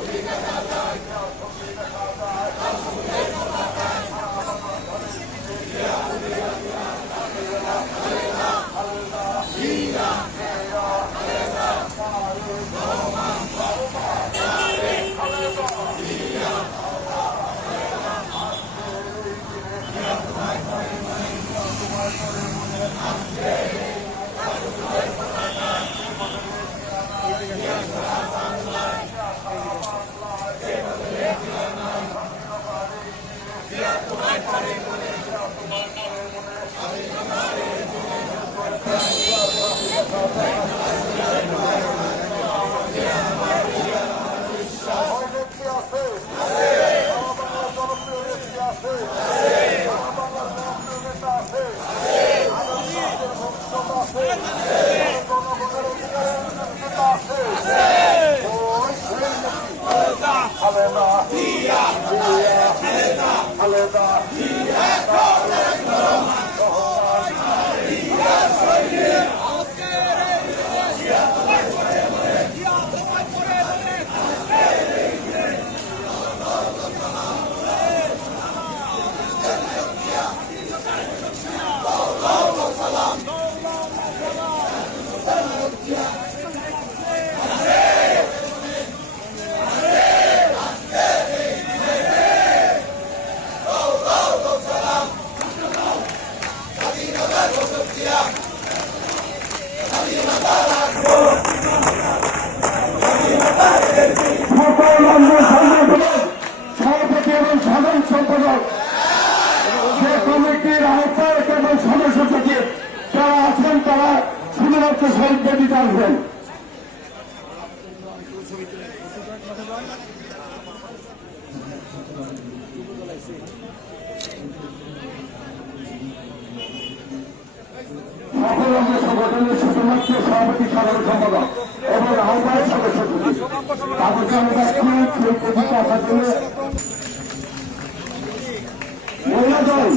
Republika Natal! একজন সাধারণ সম্পাদক। সে কমিটির আহ্বায়ক এবং সদস্য থেকে যারা আছেন, তারা শুধুমাত্র শহীদদের বিচার হবেন অবলম্বে সংগঠনের শুধুমাত্র সভাপতি সাধারণ সম্পাদক এবং আহ্বায়ক সদস্য। তাদেরকে আমরা খুব আসার জন্য দল।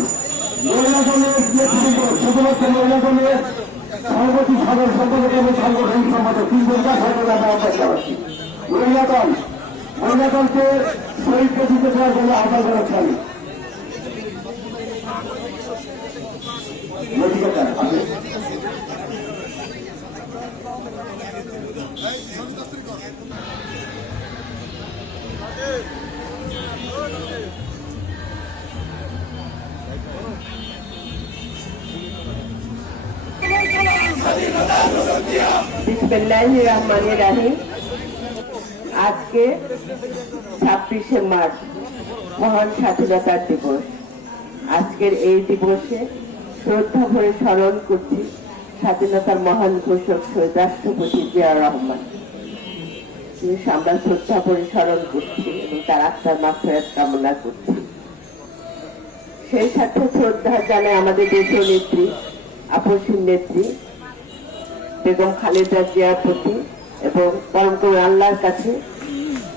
মহিলা দলের শুধুমাত্র মহিলা দলের সভাপতি সাধারণ সম্পাদক এবং সাংগঠনিক সম্পাদক তিনজনকে আমরা আহ্বান জানাচ্ছি মহিলা দল। মহিলা দলকে শহীদ প্রতিতে দেওয়ার জন্য আহ্বান জানাচ্ছি রহমানির রাহিম। আজকে ছাব্বিশে মার্চ, মহান স্বাধীনতার দিবস। আজকের এই দিবসে শ্রদ্ধা ভরে স্মরণ করছি স্বাধীনতার মহান ঘোষক শহীদ রাষ্ট্রপতি জিয়া রহমান। আমরা শ্রদ্ধা ভরে স্মরণ করছি এবং তার আত্মার মাফেরাত কামনা করছি। সেই সাথে শ্রদ্ধা জানায় আমাদের দেশীয় নেত্রী, আপসীন নেত্রী বেগম খালেদা জিয়ার প্রতি এবং পরম করুণ আল্লাহর কাছে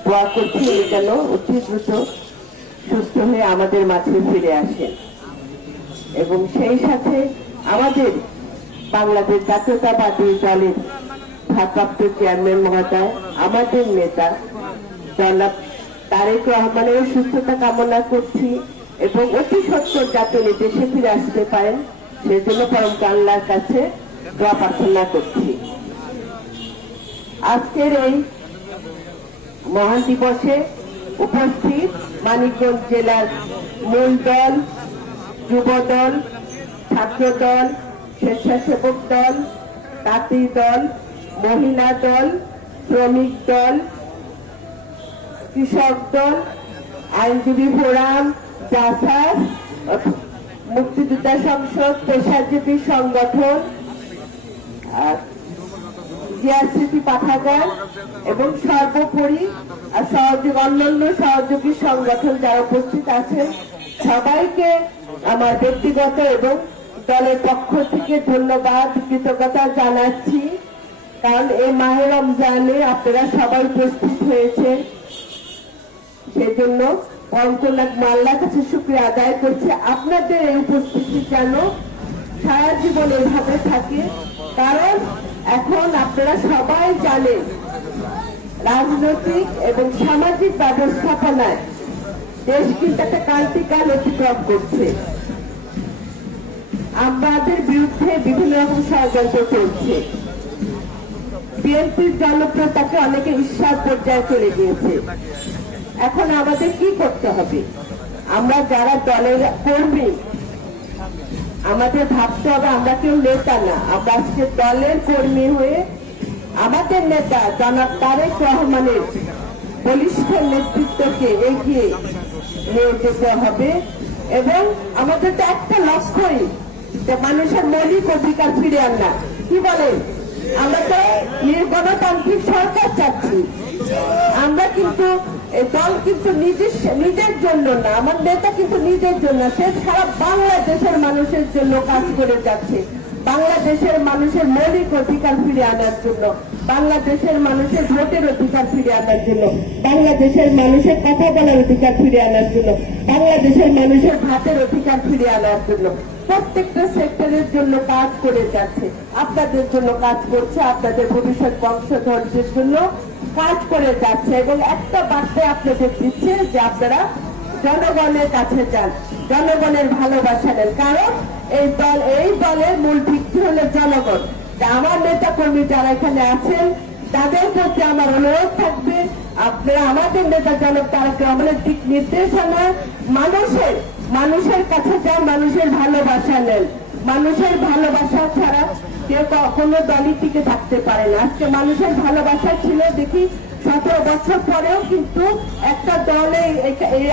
দোয়া করছি উনি যেন অতি দ্রুত সুস্থ হয়ে আমাদের মাঝে ফিরে আসেন। এবং সেই সাথে আমাদের বাংলাদেশ জাতীয়তাবাদী দলের ভারপ্রাপ্ত চেয়ারম্যান মহোদয়, আমাদের নেতা জনাব তারেক রহমানের সুস্থতা কামনা করছি এবং অতি সত্তর যাতে উনি দেশে ফিরে আসতে পারেন, সেজন্য পরম আল্লাহর কাছে দোয়া প্রার্থনা করছি। আজকের এই মহান দিবসে উপস্থিত মানিকগঞ্জ জেলার মূল দল, যুব দল, ছাত্র দল, স্বেচ্ছাসেবক দল, তাঁতি দল, মহিলা দল, শ্রমিক দল, কৃষক দল, আইনজীবী ফোরাম, জাসাস, মুক্তিযোদ্ধা সংসদ, পেশাজীবী সংগঠন জিয়াস্মৃতি পাঠাগার এবং সর্বোপরি সহযোগ, অন্যান্য সহযোগী সংগঠন যারা উপস্থিত আছেন, সবাইকে আমার ব্যক্তিগত এবং দলের পক্ষ থেকে ধন্যবাদ, কৃতজ্ঞতা জানাচ্ছি। কারণ এই মাহে রমজানে আপনারা সবাই উপস্থিত হয়েছেন। সেজন্য পরমকল্যাণ আল্লাহর কাছে শুক্রিয়া আদায় করছে। আপনাদের এই উপস্থিতি যেন সারা জীবন এভাবে থাকে। কারণ এখন আপনারা সবাই জানেন রাজনৈতিক এবং সামাজিক ব্যবস্থাপনায় দেশ কিন্তু একটা ক্রান্তিকাল অতিক্রম করছে। আমাদের বিরুদ্ধে বিভিন্ন রকম ষড়যন্ত্র চলছে। বিএনপির জনপ্রিয়তাকে অনেকে ঈশ্বর পর্যায়ে চলে গিয়েছে। এখন আমাদের কি করতে হবে? আমরা যারা দলের কর্মী আমাদের ভাবতে হবে আমরা কেউ নেতা না। আমরা আজকে দলের কর্মী হয়ে আমাদের নেতা জনাব তারেক রহমানের বলিষ্ঠ নেতৃত্বকে এগিয়ে নিয়ে যেতে হবে। এবং আমাদের তো একটা লক্ষ্যই যে মানুষের মৌলিক অধিকার ফিরে আনা। কি বলেন? আমরা তো নির্গণতান্ত্রিক সরকার চাচ্ছি। আমরা কিন্তু দল কিন্তু নিজের নিজের জন্য না, আমার নেতা কিন্তু নিজের জন্য সে সারা বাংলাদেশের মানুষের জন্য কাজ করে যাচ্ছে। বাংলাদেশের মানুষের মৌলিক অধিকার ফিরে আনার জন্য, বাংলাদেশের মানুষের ভোটের অধিকার ফিরে আনার জন্য, বাংলাদেশের মানুষের কথা বলার অধিকার ফিরে আনার জন্য, বাংলাদেশের মানুষের ভাতের অধিকার ফিরে আনার জন্য। প্রত্যেকটা সেক্টরের জন্য কাজ করে যাচ্ছে। আপনাদের জন্য কাজ করছে, আপনাদের ভবিষ্যৎ বংশধরদের জন্য কাজ করে যাচ্ছে। এবং একটা বার্তা আপনাদের দিচ্ছে যে আপনারা জনগণের কাছে যান, জনগণের ভালোবাসা নেন কারণ এই দল, এই দলের মূল ভিত্তি হলো জনগণ। আমার নেতা কর্মী যারা এখানে আছেন, তাদের প্রতি আমার অনুরোধ থাকবে, আপনারা আমাদের নেতা জনক তারক রহমানের দিক নির্দেশনা মানুষের মানুষের কাছে যান মানুষের ভালোবাসা নেন মানুষের ভালোবাসা ছাড়া কেউ কোনো দলই টিকে থাকতে পারে না। আজকে মানুষের ভালোবাসা ছিল দেখি সতেরো বছর পরেও কিন্তু একটা দলে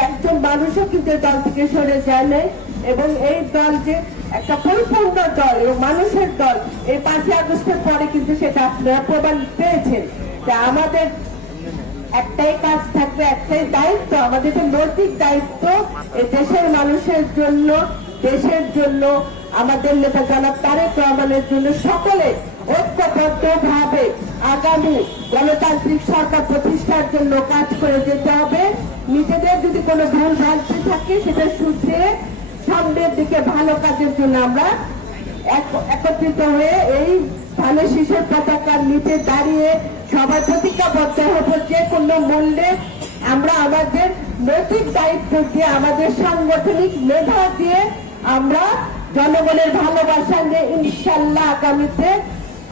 একজন মানুষও কিন্তু দল থেকে সরে যায় নাই। এবং এই দল যে একটা পরিপূর্ণ দল এবং মানুষের দল, এই পাঁচই আগস্টের পরে কিন্তু সেটা প্রমাণ পেয়েছেন। আমাদের একটাই কাজ থাকবে, একটাই দায়িত্ব, আমাদের যে নৈতিক দায়িত্ব দেশের মানুষের জন্য, দেশের জন্য, আমাদের নেতা জনাব তারেক রহমানের জন্য সকলে ঐক্যবদ্ধ ভাবে আগামী গণতান্ত্রিক সরকার প্রতিষ্ঠার জন্য কাজ করে যেতে হবে। নিজেদের যদি কোনো ভুল ভ্রান্তি থাকে, সেটা শুধরে সামনের দিকে ভালো কাজের জন্য আমরা এক- একত্রিত হয়ে এই ধানের শীষের পতাকার নিচে দাঁড়িয়ে সবাই প্রতিজ্ঞাবদ্ধ হব যে কোনো মূল্যে। আমরা আমাদের নৈতিক দায়িত্ব দিয়ে, আমাদের সাংগঠনিক মেধা দিয়ে আমরা জনগণের ভালোবাসা নিয়ে ইনশাল্লাহ আগামীতে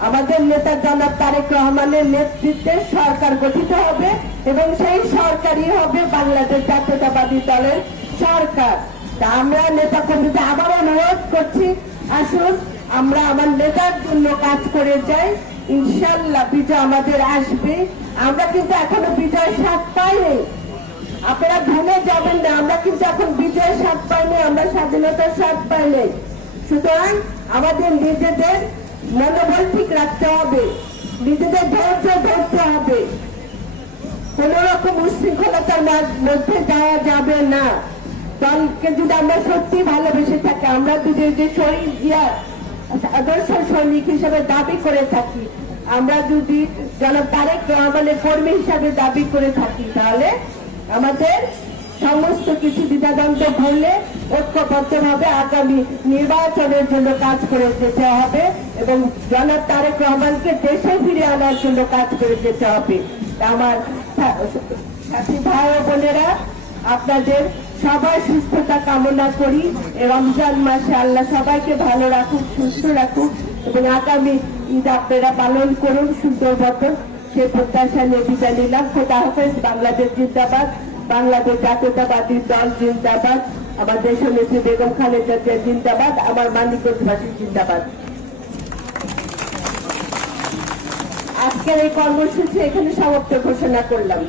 আমাদের নেতা জনাব তারেক রহমানের নেতৃত্বে সরকার গঠিত হবে এবং সেই সরকারই হবে বাংলাদেশ জাতীয়তাবাদী দলের সরকার। তা আমরা নেতা কর্মীদের আবারও অনুরোধ করছি, আসুন আমরা আমার নেতার জন্য কাজ করে যাই। ইনশাল্লাহ বিজয় আমাদের আসবে। আমরা কিন্তু এখনও বিজয় স্বাদ পাইনি। আপনারা ভুলে যাবেন না, আমরা কিন্তু এখন বিজয় স্বাদ পাইনি, আমরা স্বাধীনতার স্বাদ পাইনি। সুতরাং আমাদের নিজেদের মনোবল ঠিক রাখতে হবে, নিজেদের ধৈর্য ধরতে হবে। কোন রকম উশৃঙ্খলতার মধ্যে যাওয়া যাবে না। দলকে যদি আমরা সত্যি ভালোবেসে থাকি, আমরা যদি যে শরীর জিয়ার আদর্শ সৈনিক হিসেবে দাবি করে থাকি। আমরা যদি জনাব তারেক রহমানের কর্মী হিসাবে দাবি করে থাকি, তাহলে আমাদের সমস্ত কিছু দ্বিধাদ্বন্দ্ব ভুললে ঐক্যবদ্ধভাবে আগামী নির্বাচনের জন্য কাজ করে যেতে হবে এবং জনাব তারেক রহমানকে দেশে ফিরে আনার জন্য কাজ করে যেতে হবে। আমার সাথী ভাই বোনেরা, আপনাদের সবার সুস্থতা কামনা করি রমজান মাসে আল্লাহ সবাইকে ভালো রাখুক, সুস্থ রাখুক এবং আগামী ঈদ আপনারা পালন করুন, সুন্দর মতন সে প্রত্যাশা নিয়ে নিলাম। খোদা হাফেজ। বাংলাদেশ জিন্দাবাদ। বাংলাদেশ জাতীয়তাবাদী দল জিন্দাবাদ। আমার দেশের নেত্রী বেগম খালেদা জিয়া জিন্দাবাদ। আমার মানিকগঞ্জবাসী জিন্দাবাদ। আজকের এই কর্মসূচি এখানে সমাপ্ত ঘোষণা করলাম।